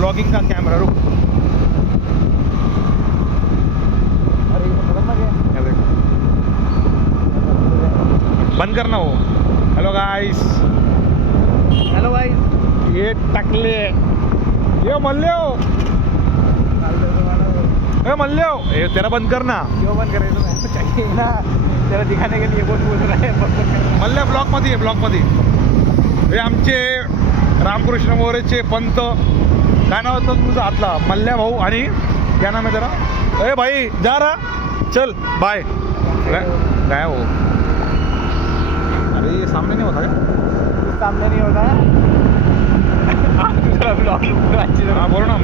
Blogging का camera रुक। अरे ये तो खतरनाक है। ये देख, बंद करना वो। हेलो गाइस, हेलो भाई। ये टकले, ये मल्ल्यो, ए मल्ल्यो, ये तेरा बंद करना। क्यों बंद करे तुम्हें? चाहिए ना तेरा दिखाने के लिए बोल रहा है बंद कर। मल्ल्या ब्लॉकमध्ये आहे, ब्लॉकमध्ये। हे आमचे रामकृष्ण मोरेचे पंत, काय नाव होतं तुझं आतला? मल्ल्या भाऊ आणि क्या नाम है तेरा? ए भाई जा रहा, चल बाय। काय हो? अरे ये सामने नहीं होता क्या? सामने नहीं होता है। आप दूसरा ब्लॉग अच्छी हाँ बोलो ना।